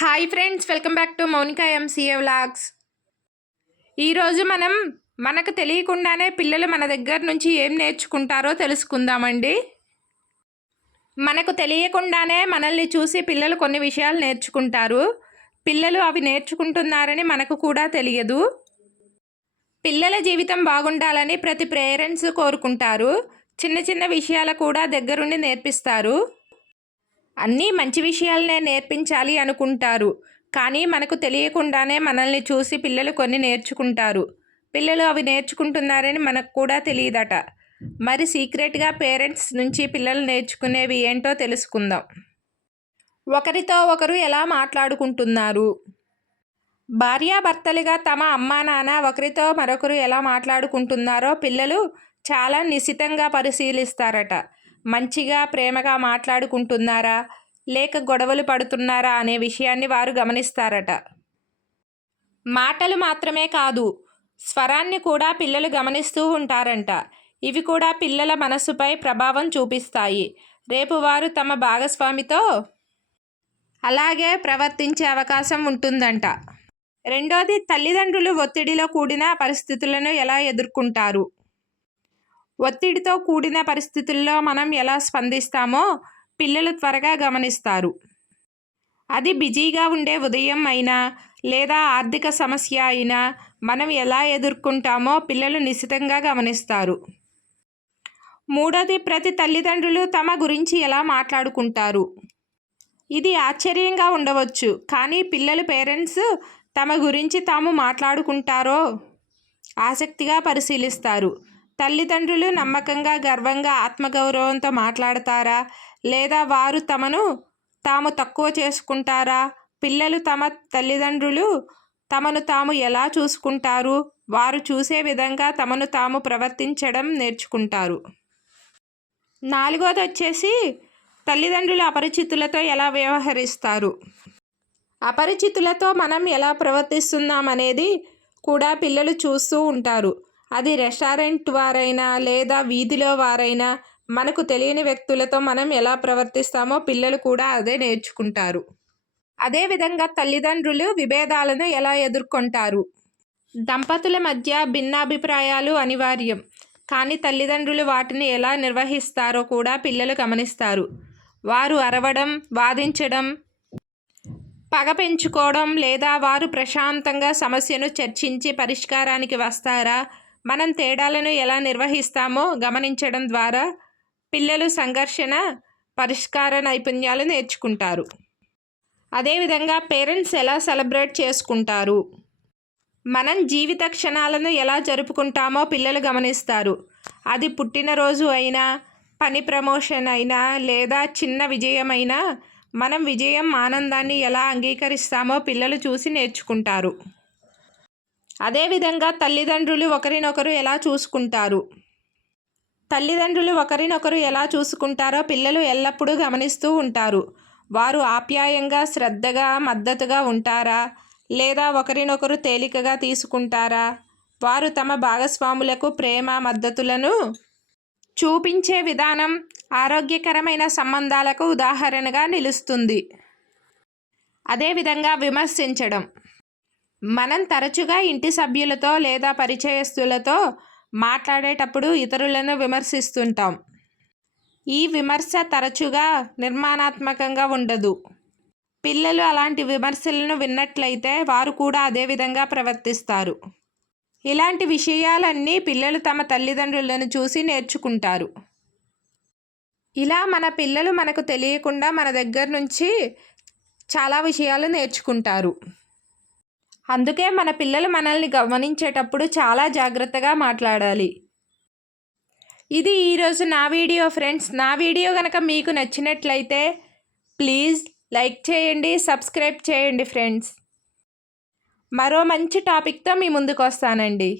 Hi friends welcome back to Mounika MCA vlogs ఈరోజు మనం మనకు తెలియకుండానే పిల్లలు మన దగ్గర నుంచి ఏం నేర్చుకుంటారో తెలుసుకుందామండి. మనకు తెలియకుండానే మనల్ని చూసి పిల్లలు కొన్ని విషయాలు నేర్చుకుంటారు. పిల్లలు అవి నేర్చుకుంటున్నారని మనకు కూడా తెలియదు. పిల్లల జీవితం బాగుండాలని ప్రతి పేరెంట్స్ కోరుకుంటారు. చిన్న చిన్న విషయాలు కూడా దగ్గరుండి నేర్పిస్తారు. అన్నీ మంచి విషయాలనే నేర్పించాలి అనుకుంటారు. కానీ మనకు తెలియకుండానే మనల్ని చూసి పిల్లలు కొన్ని నేర్చుకుంటారు. పిల్లలు అవి నేర్చుకుంటున్నారని మనకు కూడా తెలియదట. మరి సీక్రెట్గా పేరెంట్స్ నుంచి పిల్లలు నేర్చుకునేవి ఏంటో తెలుసుకుందాం. ఒకరితో ఒకరు ఎలా మాట్లాడుకుంటున్నారు? భార్యాభర్తలుగా తమ అమ్మా నాన్న ఒకరితో మరొకరు ఎలా మాట్లాడుకుంటున్నారో పిల్లలు చాలా నిశితంగా పరిశీలిస్తారట. మంచిగా ప్రేమగా మాట్లాడుకుంటున్నారా? లేక గొడవలు పడుతున్నారా అనే విషయాన్ని వారు గమనిస్తారట. మాటలు మాత్రమే కాదు స్వరాన్ని కూడా పిల్లలు గమనిస్తూ ఉంటారంట. ఇవి కూడా పిల్లల మనసుపై ప్రభావం చూపిస్తాయి. రేపు వారు తమ భాగస్వామితో అలాగే ప్రవర్తించే అవకాశం ఉంటుందంట. రెండోది తల్లిదండ్రులు ఒత్తిడిలో కూడిన పరిస్థితులను ఎలా ఎదుర్కొంటారు? ఒత్తిడితో కూడిన పరిస్థితుల్లో మనం ఎలా స్పందిస్తామో పిల్లలు త్వరగా గమనిస్తారు. అది బిజీగా ఉండే ఉదయం అయినా లేదా ఆర్థిక సమస్య అయినా మనం ఎలా ఎదుర్కొంటామో పిల్లలు నిశితంగా గమనిస్తారు. మూడోది ప్రతి తల్లిదండ్రులు తమ గురించి ఎలా మాట్లాడుకుంటారు? ఇది ఆశ్చర్యంగా ఉండవచ్చు కానీ పిల్లలు పేరెంట్స్ తమ గురించి తాము మాట్లాడుకుంటారో ఆసక్తిగా పరిశీలిస్తారు. తల్లిదండ్రులు నమ్మకంగా గర్వంగా ఆత్మగౌరవంతో మాట్లాడతారా? లేదా వారు తమను తాము తక్కువ చేసుకుంటారా? పిల్లలు తమ తల్లిదండ్రులు తమను తాము ఎలా చూసుకుంటారు? వారు చూసే విధంగా తమను తాము ప్రవర్తించడం నేర్చుకుంటారు. నాలుగోది వచ్చేసి తల్లిదండ్రులు అపరిచితులతో ఎలా వ్యవహరిస్తారు? అపరిచితులతో మనం ఎలా ప్రవర్తిస్తున్నాం అనేది కూడా పిల్లలు చూస్తూ ఉంటారు. అది రెస్టారెంట్ వారైనా లేదా వీధిలో వారైనా మనకు తెలియని వ్యక్తులతో మనం ఎలా ప్రవర్తిస్తామో పిల్లలు కూడా అదే నేర్చుకుంటారు. అదేవిధంగా తల్లిదండ్రులు విభేదాలను ఎలా ఎదుర్కొంటారు? దంపతుల మధ్య భిన్నాభిప్రాయాలు అనివార్యం కానీ తల్లిదండ్రులు వాటిని ఎలా నిర్వహిస్తారో కూడా పిల్లలు గమనిస్తారు. వారు అరవడం వాదించడం పగ పెంచుకోవడం లేదా వారు ప్రశాంతంగా సమస్యను చర్చించి పరిష్కారానికి వస్తారా? మనం తేడాలను ఎలా నిర్వహిస్తామో గమనించడం ద్వారా పిల్లలు సంఘర్షణ పరిష్కార నైపుణ్యాలు నేర్చుకుంటారు. అదేవిధంగా పేరెంట్స్ ఎలా సెలబ్రేట్ చేసుకుంటారు? మనం జీవిత క్షణాలను ఎలా జరుపుకుంటామో పిల్లలు గమనిస్తారు. అది పుట్టినరోజు అయినా పని ప్రమోషన్ అయినా లేదా చిన్న విజయమైనా మనం విజయం ఆనందాన్ని ఎలా అంగీకరిస్తామో పిల్లలు చూసి నేర్చుకుంటారు. అదేవిధంగా తల్లిదండ్రులు ఒకరినొకరు ఎలా చూసుకుంటారు? తల్లిదండ్రులు ఒకరినొకరు ఎలా చూసుకుంటారో పిల్లలు ఎల్లప్పుడూ గమనిస్తూ ఉంటారు. వారు ఆప్యాయంగా శ్రద్ధగా మద్దతుగా ఉంటారా? లేదా ఒకరినొకరు తేలికగా తీసుకుంటారా? వారు తమ భాగస్వాములకు ప్రేమ మద్దతులను చూపించే విధానం ఆరోగ్యకరమైన సంబంధాలకు ఉదాహరణగా నిలుస్తుంది. అదేవిధంగా విమర్శించడం. మనం తరచుగా ఇంటి సభ్యులతో లేదా పరిచయస్తులతో మాట్లాడేటప్పుడు ఇతరులను విమర్శిస్తుంటాం. ఈ విమర్శ తరచుగా నిర్మాణాత్మకంగా ఉండదు. పిల్లలు అలాంటి విమర్శలను విన్నట్లయితే వారు కూడా అదే విధంగా ప్రవర్తిస్తారు. ఇలాంటి విషయాలన్నీ పిల్లలు తమ తల్లిదండ్రులను చూసి నేర్చుకుంటారు. ఇలా మన పిల్లలు మనకు తెలియకుండా మన దగ్గర నుంచి చాలా విషయాలు నేర్చుకుంటారు. అందుకే మన పిల్లలు మనల్ని గమనించేటప్పుడు చాలా జాగ్రత్తగా మాట్లాడాలి. ఇది ఈరోజు నా వీడియో ఫ్రెండ్స్. నా వీడియో కనుక మీకు నచ్చినట్లయితే ప్లీజ్ లైక్ చేయండి సబ్స్క్రైబ్ చేయండి ఫ్రెండ్స్. మరో మంచి టాపిక్తో మీ ముందుకు వస్తానండి.